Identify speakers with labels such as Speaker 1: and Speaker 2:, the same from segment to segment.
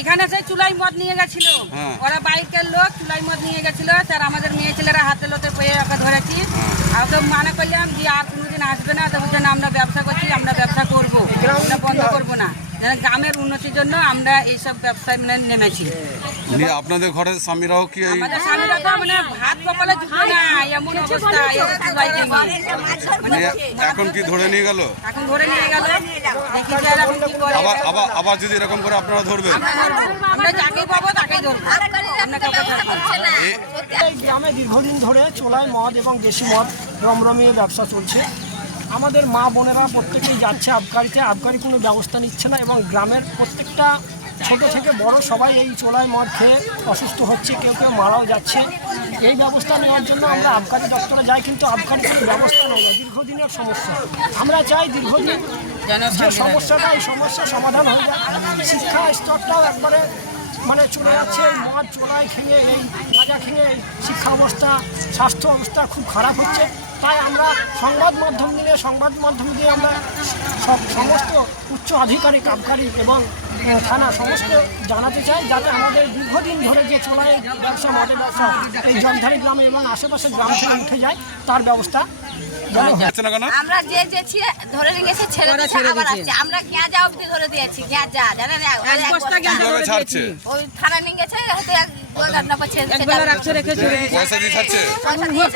Speaker 1: এখানে সেই চুলাই মদ নিয়ে গেছিল।
Speaker 2: হ্যাঁ।
Speaker 1: ওরা বাইকের লোক চুলাই মদ নিয়ে গেছিল। তার আমাদের মেয়ে ছেলেরা হাতে লোতে পেয়ে ওকে ধরেছি। আর ওকে মানা করলাম যে আর কোনোদিন আসবে না তো আমরা ব্যবসা করছি আমরা ব্যবসা করব। বন্ধ করব না। যেন গ্রামের উন্নতির জন্য আমরা এইসব ব্যবসায় মানে নেমেছি।
Speaker 2: নিয়ে আপনাদের ঘরের স্বামীরাও কি এই
Speaker 1: আমাদের স্বামীরা তো মানে ভাত কপালে না এমন অবস্থা এদের চুলাইকে নিয়ে। মানে
Speaker 2: নিয়ে এখন কি ধরে নিয়ে গেল?
Speaker 1: এখন ধরে নিয়ে গেল। দেখি যে এরা কি করে।
Speaker 2: আবার আবার আবার যদি এরকম করে আপনারা ধরবেন?
Speaker 1: আমরা। আমরা পাবো তাকেই ধরবো। আমরা কাউকে ছাড়বো না।
Speaker 3: এই গ্রামে দীর্ঘদিন ধরে চোলাই মদ এবং দেশি মদ রমরমিয়ে ব্যবসা চলছে। আমাদের মা বোনেরা প্রত্যেকেই যাচ্ছে আবকারিতে, আবকারি কোনো ব্যবস্থা নিচ্ছে না এবং গ্রামের প্রত্যেকটা ছোট থেকে বড় সবাই এই চোলায় মদ খেয়ে অসুস্থ হচ্ছে, কেউ কেউ মারাও যাচ্ছে। এই ব্যবস্থা নেওয়ার জন্য আমরা আবকারি দপ্তরে যাই, কিন্তু আবকারি কোনো ব্যবস্থা নেই না দীর্ঘদিনের সমস্যা। আমরা চাই দীর্ঘদিন যে সমস্যাটা, এই সমস্যার সমাধান হয়ে যায় শিক্ষা স্তরটাও একবারে মানে চলে যাচ্ছে মদ চোলাই খেয়ে, এই গাঁজা খেয়ে, এই শিক্ষা অবস্থা, স্বাস্থ্য অবস্থা খুব খারাপ হচ্ছে। তাই আমরা সংবাদ মাধ্যম নিয়ে, সংবাদ মাধ্যম দিয়ে আমরা সমস্ত উচ্চ আধিকারিক আবকারী এবং থানা সমস্ত জানাতে চাই যাতে আমাদের দীর্ঘদিন ধরে যে চলায় ব্যবসা মদের ব্যবসা এই জলধারী গ্রামে এবং আশেপাশের গ্রাম থেকে উঠে যায় তার ব্যবস্থা হয়।
Speaker 4: আমরা যে যেছি ধরে নিয়ে গেছে ছেড়ে দিয়েছে আবার আসছে। আমরা গ্যাঁজা অবধি ধরে দিয়েছি গ্যাঁজা জানেন। ওই থানা নিয়ে গেছে হয়তো এক দু ঘণ্টা পর ছেড়ে দিয়েছে।
Speaker 1: একবেলা রাখছে রেখে চলে
Speaker 2: পয়সা দিয়ে ছাড়ছে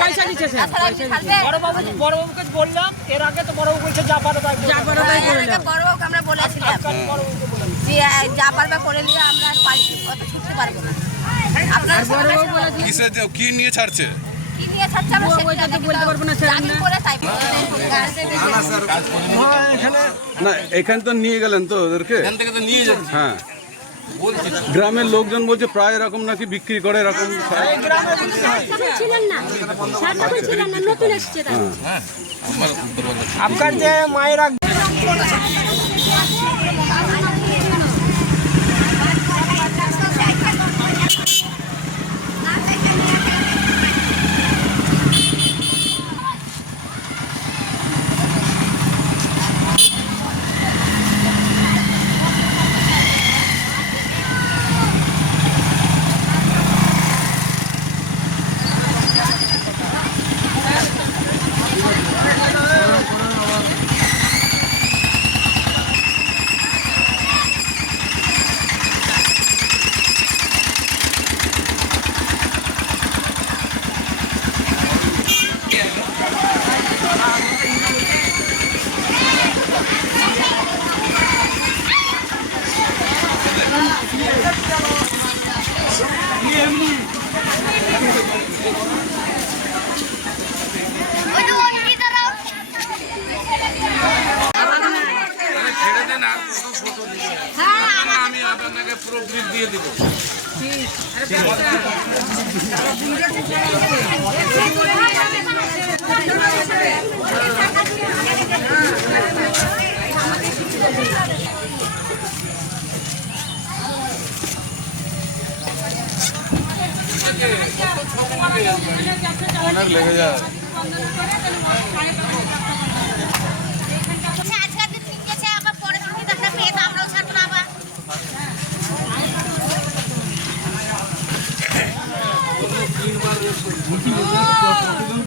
Speaker 4: পয়সা
Speaker 1: দিচ্ছে স্যার,
Speaker 4: তাছাড়া
Speaker 1: পয়সা
Speaker 4: এমনি ছাড়বে?
Speaker 3: বড়বাবু বড়বাবুকে বললাম এর আগে তো বড়বাবু বলছে যা পারো তাই
Speaker 1: যা পারো তাই করে নাও।
Speaker 4: বড় আমরা বলেছিলাম যে যা পারবে করে নিয়ে আমরা পালিয়ে অত ছুটতে পারব না আপনার
Speaker 1: আর বড় বউ বলে দিল,
Speaker 2: কিসে কি নিয়ে ছাড়ছে
Speaker 3: হ্যাঁ এখানে
Speaker 2: তো নিয়ে গেলেন তো ওদেরকে
Speaker 5: এখান থেকে তো নিয়ে যাচ্ছে
Speaker 2: হ্যাঁ গ্রামের লোকজন বলছে প্রায় এরকম নাকি বিক্রি করে এরকম
Speaker 6: নতুন এসছে
Speaker 3: আপনার যে মায়েরা
Speaker 5: আমি আপনাকে পুরো ব্রিফ দিয়ে দেবো।
Speaker 2: অনেক লেগে যায়। Thank you.